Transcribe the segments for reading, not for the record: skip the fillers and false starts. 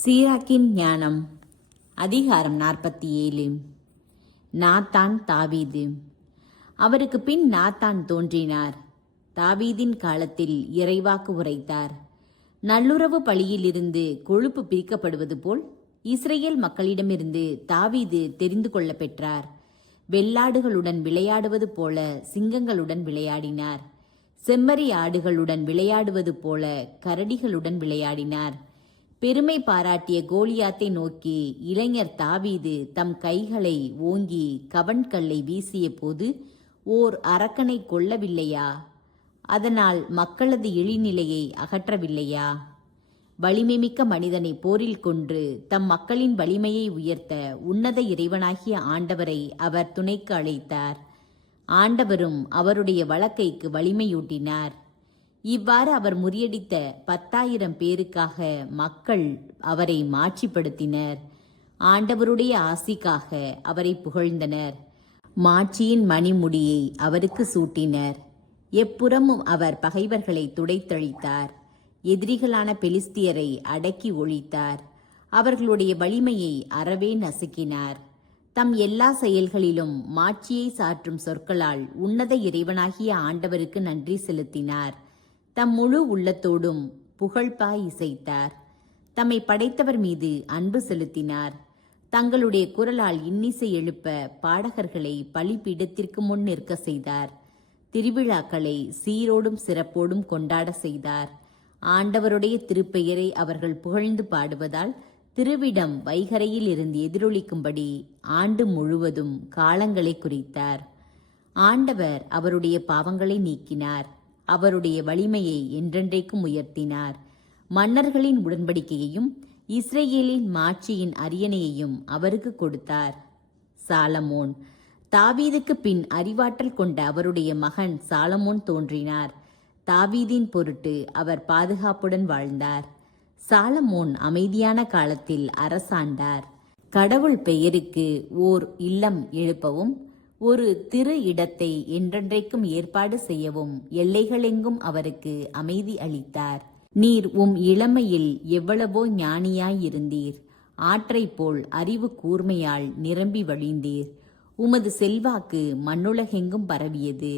சீராக்கின் ஞானம். அதிகாரம் 47. நாத்தான் தாவீது. அவருக்கு பின் நாத்தான் தோன்றினார். தாவீதின் காலத்தில் இறைவாக்கு உரைத்தார். நல்லுறவு பழியிலிருந்து கொழுப்பு பிரிக்கப்படுவது போல் இஸ்ரேல் மக்களிடமிருந்து தாவீது தெரிந்து கொள்ள பெற்றார். வெள்ளாடுகளுடன் விளையாடுவது போல சிங்கங்களுடன் விளையாடினார். செம்மறி ஆடுகளுடன் விளையாடுவது போல கரடிகளுடன் விளையாடினார். பெருமை பாராட்டிய கோலியாத்தை நோக்கி இளைஞர் தாவீது தம் கைகளை ஓங்கி கவன்கல்லை வீசிய போது ஓர் அரக்கனை கொல்லவில்லையா? அதனால் மக்களது இழிநிலையை அகற்றவில்லையா? வலிமைமிக்க மனிதனை போரில் கொன்று தம் மக்களின் வலிமையை உயர்த்த உன்னத இறைவனாகிய ஆண்டவரை அவர் துணைக்கு அழைத்தார். ஆண்டவரும் அவருடைய வழக்கைக்கு வலிமையூட்டினார். இவ்வாறு அவர் முறியடித்த 10,000 பேருக்காக மக்கள் அவரை மாட்சிப்படுத்தினர். ஆண்டவருடைய ஆசிக்காக அவரை புகழ்ந்தனர். மாட்சியின் மணிமுடியை அவருக்கு சூட்டினர். எப்புறமும் அவர் பகைவர்களை துடைத்தழித்தார். எதிரிகளான பெலிஸ்தியரை அடக்கி ஒழித்தார். அவர்களுடைய வலிமையை அறவே நசுக்கினார். தம் எல்லா செயல்களிலும் மாட்சியை சாற்றும் சொற்களால் உன்னத இறைவனாகிய ஆண்டவருக்கு நன்றி செலுத்தினார். தம் முழு உள்ளத்தோடும் புகழ்பாய் இசைத்தார். தம்மை படைத்தவர் மீது அன்பு செலுத்தினார். தங்களுடைய குரலால் இன்னிசை எழுப்ப பாடகர்களை பலிபீடத்திற்கு முன் நிற்க செய்தார். திருவிழாக்களை சீரோடும் சிறப்போடும் கொண்டாட செய்தார். ஆண்டவருடைய திருப்பெயரை அவர்கள் புகழ்ந்து பாடுவதால் திருவிடம் வைகரையில் இருந்து எதிரொலிக்கும்படி ஆண்டு முழுவதும் காலங்களை குறித்தார். ஆண்டவர் அவருடைய பாவங்களை நீக்கினார். அவருடைய வலிமையை என்றென்றைக்கும் உயர்த்தினார். மன்னர்களின் உடன்படிக்கையையும் இஸ்ரேலின் மாட்சியின் அரியணையையும் அவருக்கு கொடுத்தார். சாலமோன். தாவீதுக்கு பின் அறிவாற்றல் கொண்ட அவருடைய மகன் சாலமோன் தோன்றினார். தாவீதின் பொருட்டு அவர் பாதுகாப்புடன் வாழ்ந்தார். சாலமோன் அமைதியான காலத்தில் அரசாண்டார். கடவுள் பெயருக்கு ஓர் இல்லம் எழுப்பவும் ஒரு திரு இடத்தை என்றென்றைக்கும் ஏற்பாடு செய்யவும் எல்லைகளெங்கும் அவருக்கு அமைதி அளித்தார். நீர் உம் இளமையில் எவ்வளவோ ஞானியாயிருந்தீர். ஆற்றைப் போல் அறிவு கூர்மையால் நிரம்பி வழிந்தீர். உமது செல்வாக்கு மண்ணுலகெங்கும் பரவியது.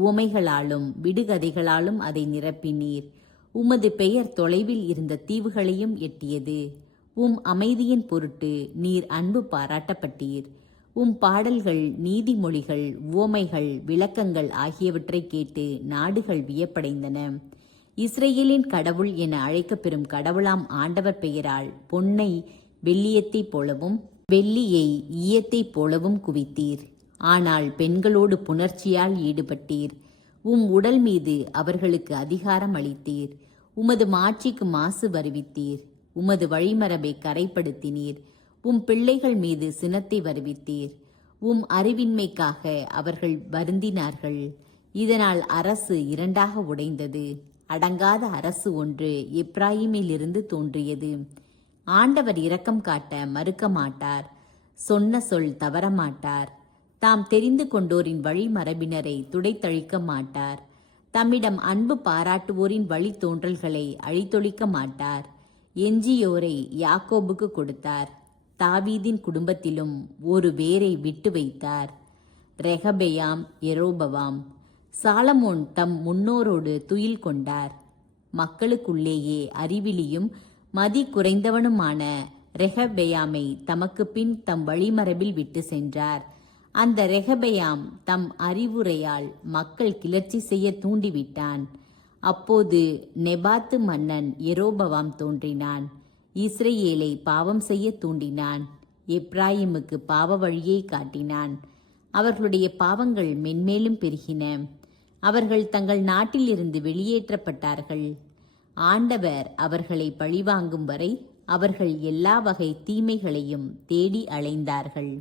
உவமைகளாலும் விடுகதைகளாலும் அதை நிரப்பினீர். உமது பெயர் தொலைவில் இருந்த தீவுகளையும் எட்டியது. உம் அமைதியின் பொருட்டு நீர் அன்பு பாராட்டப்பட்டீர். உம் பாடல்கள், நீதிமொழிகள், உவமைகள், விளக்கங்கள் ஆகியவற்றை கேட்டு நாடுகள் வியப்படைந்தன. இஸ்ரேலின் கடவுள் என அழைக்கப்பெறும் கடவுளாம் ஆண்டவர் பெயரால் பொன்னை வெள்ளியத்தைப் போலவும் வெள்ளியை ஈயத்தைப் போலவும் குவித்தீர். ஆனால் பெண்களோடு புணர்ச்சியால் ஈடுபட்டீர். உம் உடல் மீது அவர்களுக்கு அதிகாரம் அளித்தீர். உமது மாட்சிக்கு மாசு வருவித்தீர். உமது வழிமரபை கரைப்படுத்தினீர். உம் பிள்ளைகள் மீது சினத்தை வருவித்தீர். உம் அறிவின்மைக்காக அவர்கள் வருந்தினார்கள். இதனால் அரசு இரண்டாக உடைந்தது. அடங்காத அரசு ஒன்று எப்ராயிமிலிருந்து தோன்றியது. ஆண்டவர் இரக்கம் காட்ட மறுக்க மாட்டார். சொன்ன சொல் தவறமாட்டார். தாம் தெரிந்து கொண்டோரின் வழிமரபினரை துடைத்தழிக்க மாட்டார். தம்மிடம் அன்பு பாராட்டுவோரின் வழி தோன்றல்களை அழித்தொழிக்க மாட்டார். எஞ்சியோரை யாக்கோபுக்கு கொடுத்தார். தாவீதின் குடும்பத்திலும் ஒரு வேரை விட்டு வைத்தார். ரெகபெயாம், எரோபவாம். சாலமோன் தம் முன்னோரோடு துயில் கொண்டார். மக்களுக்குள்ளேயே அறிவிலியும் மதி குறைந்தவனுமான ரெகபெயாமை தமக்கு பின் தம் வழிமரபில் விட்டு சென்றார். அந்த ரெகபெயாம் தம் அறிவுரையால் மக்கள் கிளர்ச்சி செய்ய தூண்டிவிட்டான். அப்போது நெபாத்து மன்னன் எரோபவாம் தோன்றினான். இஸ்ரேலை பாவம் செய்ய தூண்டினான். எப்ராயிமுக்கு பாவ வழியை காட்டினான். அவர்களுடைய பாவங்கள் மென்மேலும் பெருகின. அவர்கள் தங்கள் நாட்டிலிருந்து வெளியேற்றப்பட்டார்கள். ஆண்டவர் அவர்களை பழிவாங்கும் வரை அவர்கள் எல்லா வகை தீமைகளையும் தேடி அலைந்தார்கள்.